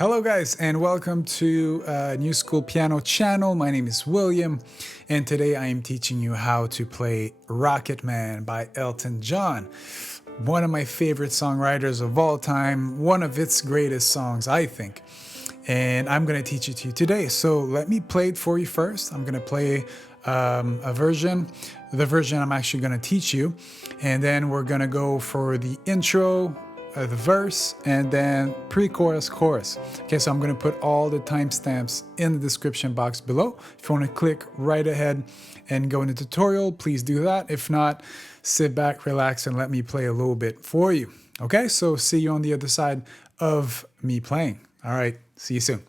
Hello guys and welcome to New School Piano channel. My name is William and today I am teaching you how to play Rocket Man by Elton John. One of my favorite songwriters of all time, one of its greatest songs I think. And I'm going to teach it to you today. So let me play it for you first. I'm going to play the version I'm actually going to teach you. And then we're going to go for the intro, the verse, and then pre-chorus, chorus. Okay, so I'm going to put all the timestamps in the description box below. If you want to click right ahead and go into tutorial, please do that. If not, sit back, relax, and let me play a little bit for you. Okay, so see you on the other side of me playing. All right, see you soon.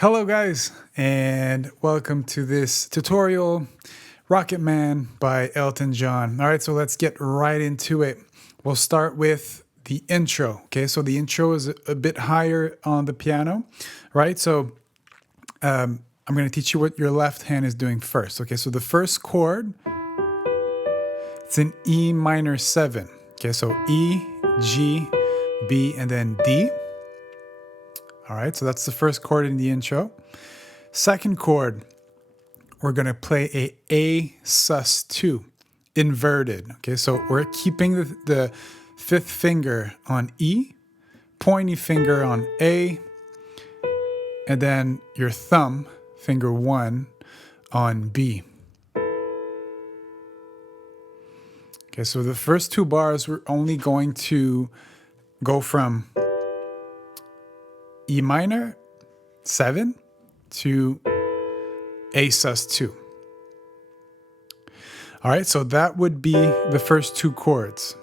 Hello guys and welcome to this tutorial, Rocket Man by Elton John. All right, so let's get right into it. We'll start with the intro. Okay, so the intro is a bit higher on the piano, right? So I'm going to teach you what your left hand is doing first. Okay, so the first chord, it's in E minor 7. Okay, so E, G, B, and then D. All right, so that's the first chord in the intro. Second chord, we're going to play A sus2, inverted. Okay, so we're keeping the fifth finger on E, pointy finger on A, and then your thumb, finger 1, on B. Okay, so the first two bars, we're only going to go from E minor 7 to A sus2. All right, so that would be the first two chords.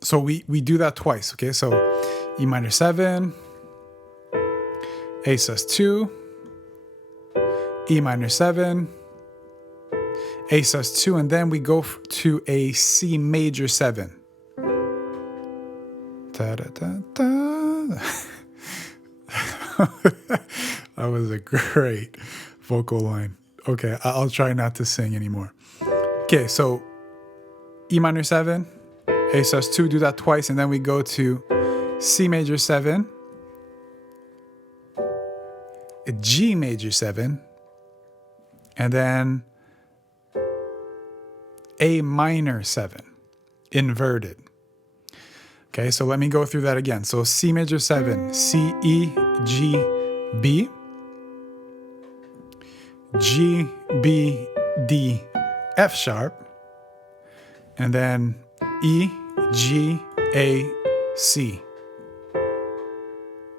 So we do that twice, okay? So E minor 7, A sus2, E minor 7, A sus2, and then we go to a C major 7. Da, da, da, da. That was a great vocal line. Okay, I'll try not to sing anymore. Okay, so E minor 7, A sus2, do that twice, and then we go to C major 7, G major 7, and then A minor 7, inverted. Okay, so let me go through that again. So C major 7, C, E, G, B, G, B, D, F sharp, and then E, G, A, C.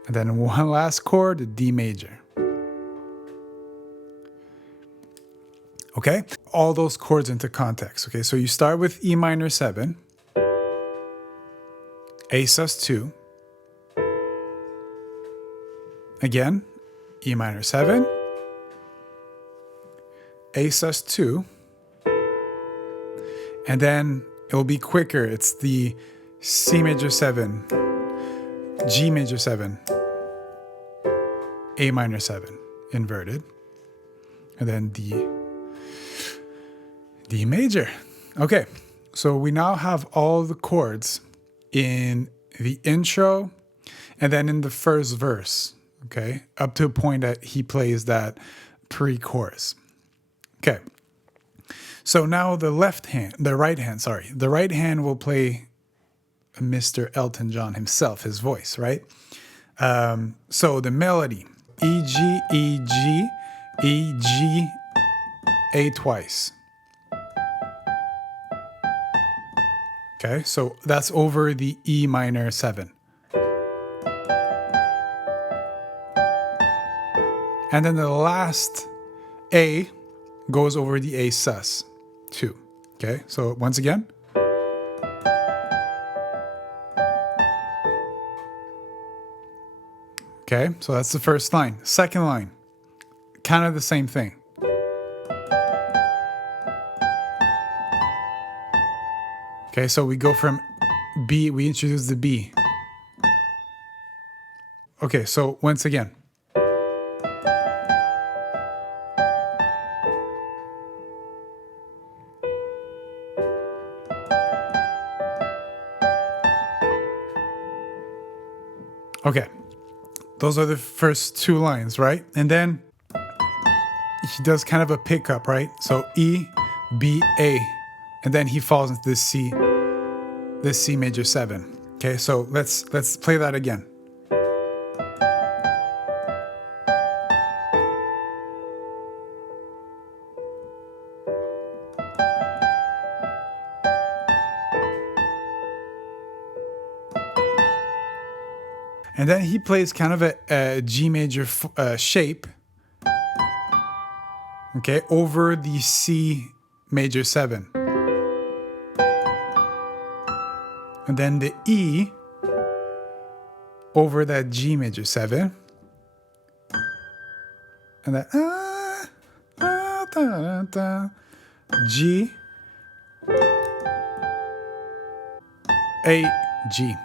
And then one last chord, the D major. Okay, all those chords into context. Okay, so you start with E minor 7, A sus2, again, E minor 7, A sus2, and then it will be quicker. It's the C major 7, G major 7, A minor 7 inverted, and then D major. Okay, so we now have all the chords in the intro and then in the first verse, okay, up to a point that he plays that pre-chorus. Okay, so now the right hand will play Mr. Elton John himself, his voice, right? So the melody, E, G, E, G, E, G, A twice. Okay, so that's over the E minor 7. And then the last A goes over the A sus 2. Okay, so once again. Okay, so that's the first line. Second line, kind of the same thing. Okay, so we go from B, we introduce the B. Okay, so once again. Okay, those are the first 2 lines, right? And then he does kind of a pickup, right? So E, B, A, and then he falls into this C major 7. Okay, so let's play that again. And then he plays kind of a G major shape, okay, over the C major 7. And then the E over that G major 7. And that G, A, G.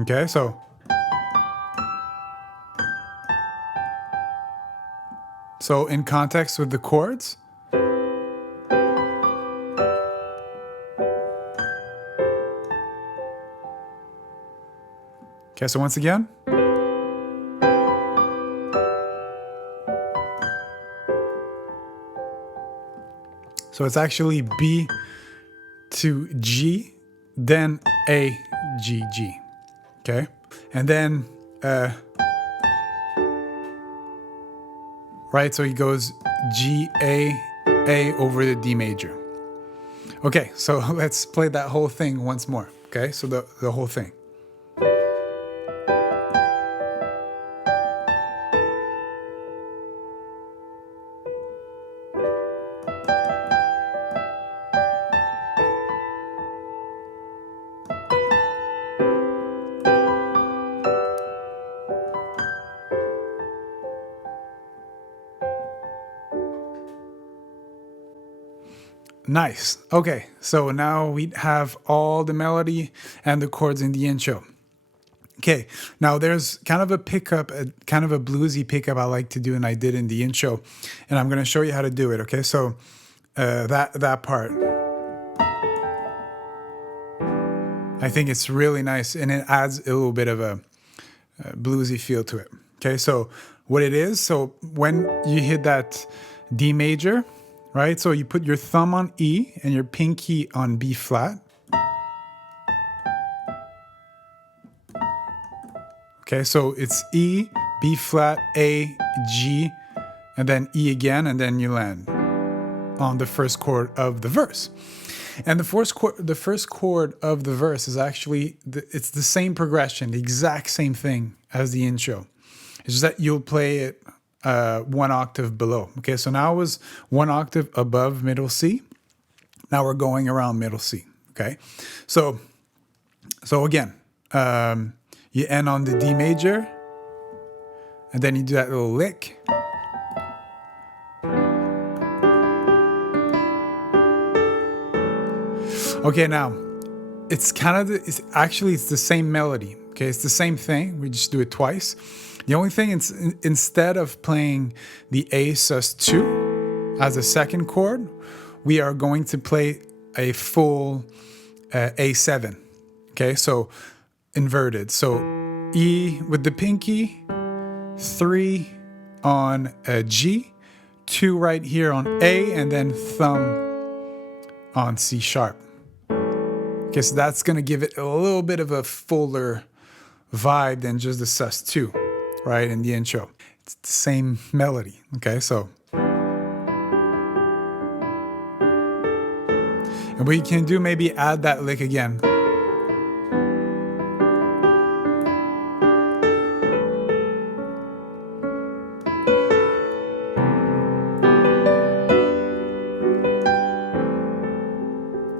Okay, so in context with the chords, okay, so once again, so it's actually B to G, then A, G, G, okay, and then right, so he goes G, A over the D major. Okay, so let's play that whole thing once more. Okay, so the whole thing. Nice. Okay, so now we have all the melody and the chords in the intro. Okay, now there's kind of a pickup, kind of a bluesy pickup I like to do, and I did in the intro, and I'm going to show you how to do it. Okay, so that part, I think it's really nice, and it adds a little bit of a bluesy feel to it. Okay, so what it is, so when you hit that D major, right? So you put your thumb on E and your pinky on B flat. Okay, so it's E, B flat, A, G, and then E again, and then you land on the first chord of the verse. And the first chord of the verse is actually, it's the same progression, the exact same thing as the intro. It's just that you'll play it 1 octave below. Okay, so now it was 1 octave above middle C. Now we're going around middle C. Okay, so again, you end on the D major, and then you do that little lick. Okay, now it's kind of it's the same melody. Okay, it's the same thing. We just do it twice. The only thing is, instead of playing the A sus2 as a second chord, we are going to play a full A7. Okay, so inverted. So E with the pinky, 3 on G, 2 right here on A, and then thumb on C sharp. Okay, so that's going to give it a little bit of a fuller vibe than just the sus2, right, in the intro. It's the same melody, okay, so. And what you can do, maybe add that lick again.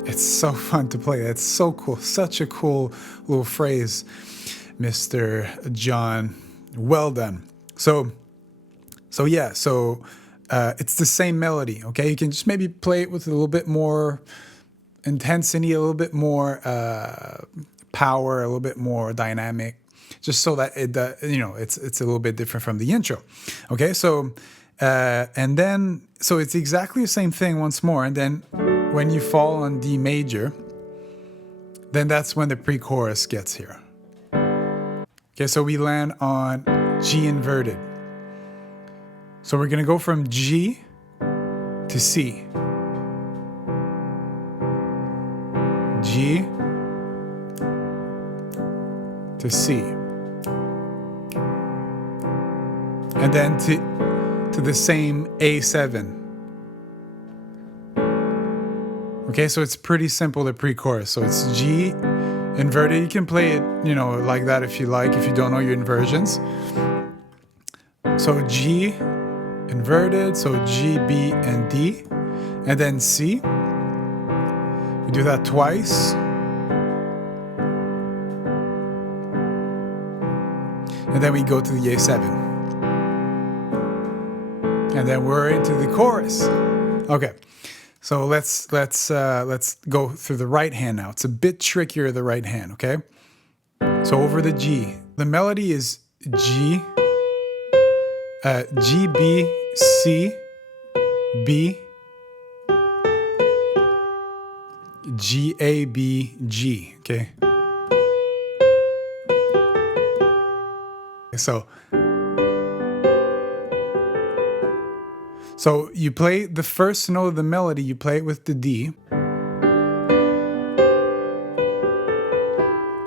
It's so fun to play. It's so cool. Such a cool little phrase, Mr. John. Well done. So yeah. So it's the same melody. Okay, you can just maybe play it with a little bit more intensity, a little bit more power, a little bit more dynamic, just so that it's a little bit different from the intro. Okay, so and then it's exactly the same thing once more, and then when you fall on D major, then that's when the pre-chorus gets here. Okay, so we land on G inverted. So we're gonna go from G to C. G to C. And then to the same A7. Okay, so it's pretty simple, the pre-chorus. So it's G inverted. You can play it, like that if you like, if you don't know your inversions. So G inverted, so G, B, and D. And then C. We do that twice. And then we go to the A7. And then we're into the chorus. Okay. So let's go through the right hand now. It's a bit trickier, the right hand, okay? So over the G. The melody is G, G, B, C, B, G, A, B, G, okay? So you play the first note of the melody, you play it with the D.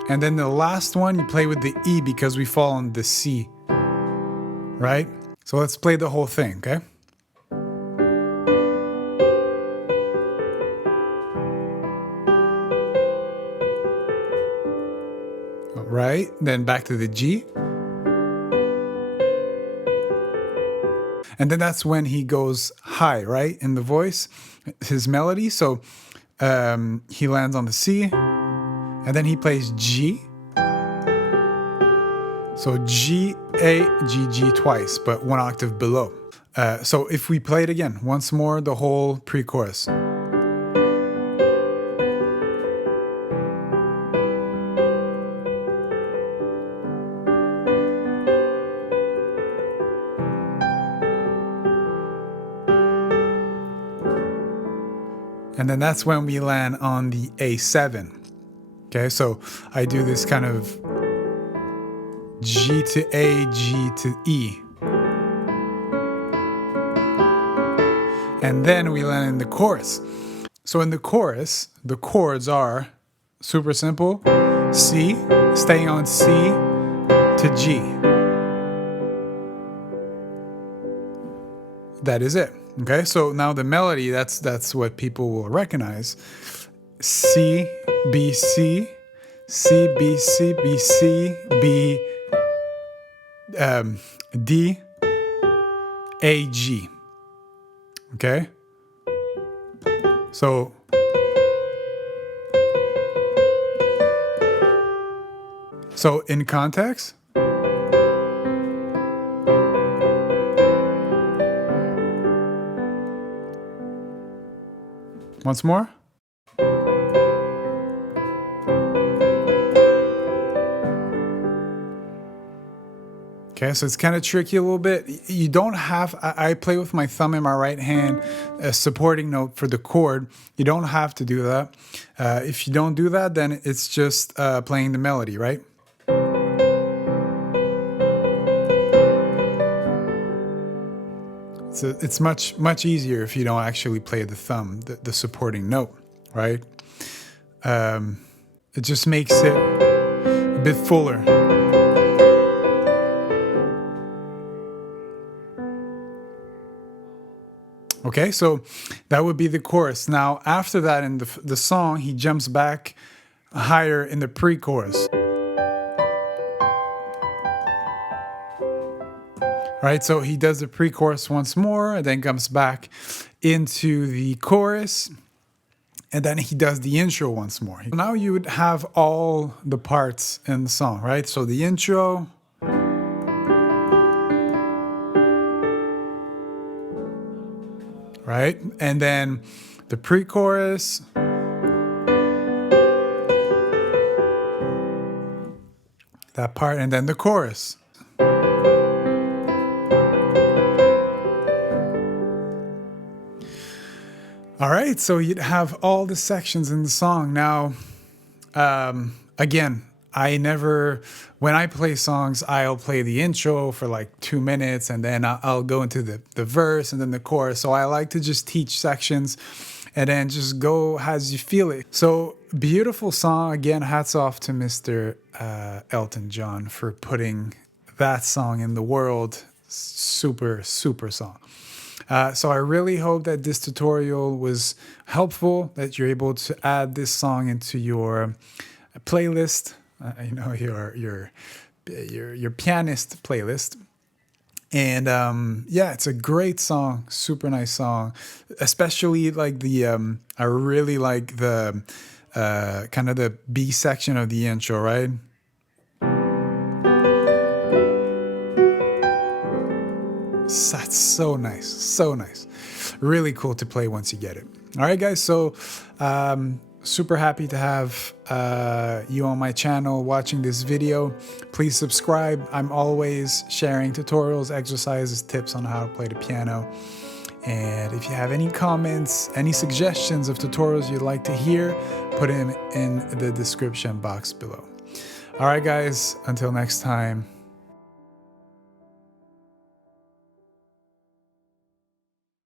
And then the last one, you play with the E because we fall on the C. Right? So let's play the whole thing, okay? All right, then back to the G. And then that's when he goes high, right, in the voice, his melody. So he lands on the C, and then he plays G. So G, A, G, G twice, but one octave below. So if we play it again, once more, the whole pre-chorus. And then that's when we land on the A7. Okay, so I do this kind of G to A, G to E. And then we land in the chorus. So in the chorus, the chords are super simple. C, staying on C to G. That is it. Okay, so now the melody, that's what people will recognize. C, B, C, C, B, C, B, C, B, D, A, G. Okay? So in context, once more. Okay, so it's kind of tricky a little bit. You don't have, I play with my thumb in my right hand, a supporting note for the chord. You don't have to do that. If you don't do that, then it's just playing the melody, right? So it's much easier if you don't actually play the thumb, the supporting note, right? It just makes it a bit fuller. Okay, so that would be the chorus. Now, after that in the song, he jumps back higher in the pre-chorus. Right, so he does the pre-chorus once more and then comes back into the chorus. And then he does the intro once more. Now you would have all the parts in the song, right? So the intro. Right? And then the pre-chorus. That part, and then the chorus. All right, so you'd have all the sections in the song. Now, again, when I play songs, I'll play the intro for like 2 minutes, and then I'll go into the verse and then the chorus. So I like to just teach sections and then just go as you feel it. So beautiful song. Again, hats off to Mr. Elton John for putting that song in the world. Super, super song. So I really hope that this tutorial was helpful, that you're able to add this song into your playlist, your pianist playlist. And yeah, it's a great song, super nice song, especially like I really like the kind of the B section of the intro, right? That's so nice, so nice. Really cool to play once you get it. All right, guys, so super happy to have you on my channel watching this video. Please subscribe. I'm always sharing tutorials, exercises, tips on how to play the piano. And if you have any comments, any suggestions of tutorials you'd like to hear, put them in the description box below. All right, guys, until next time.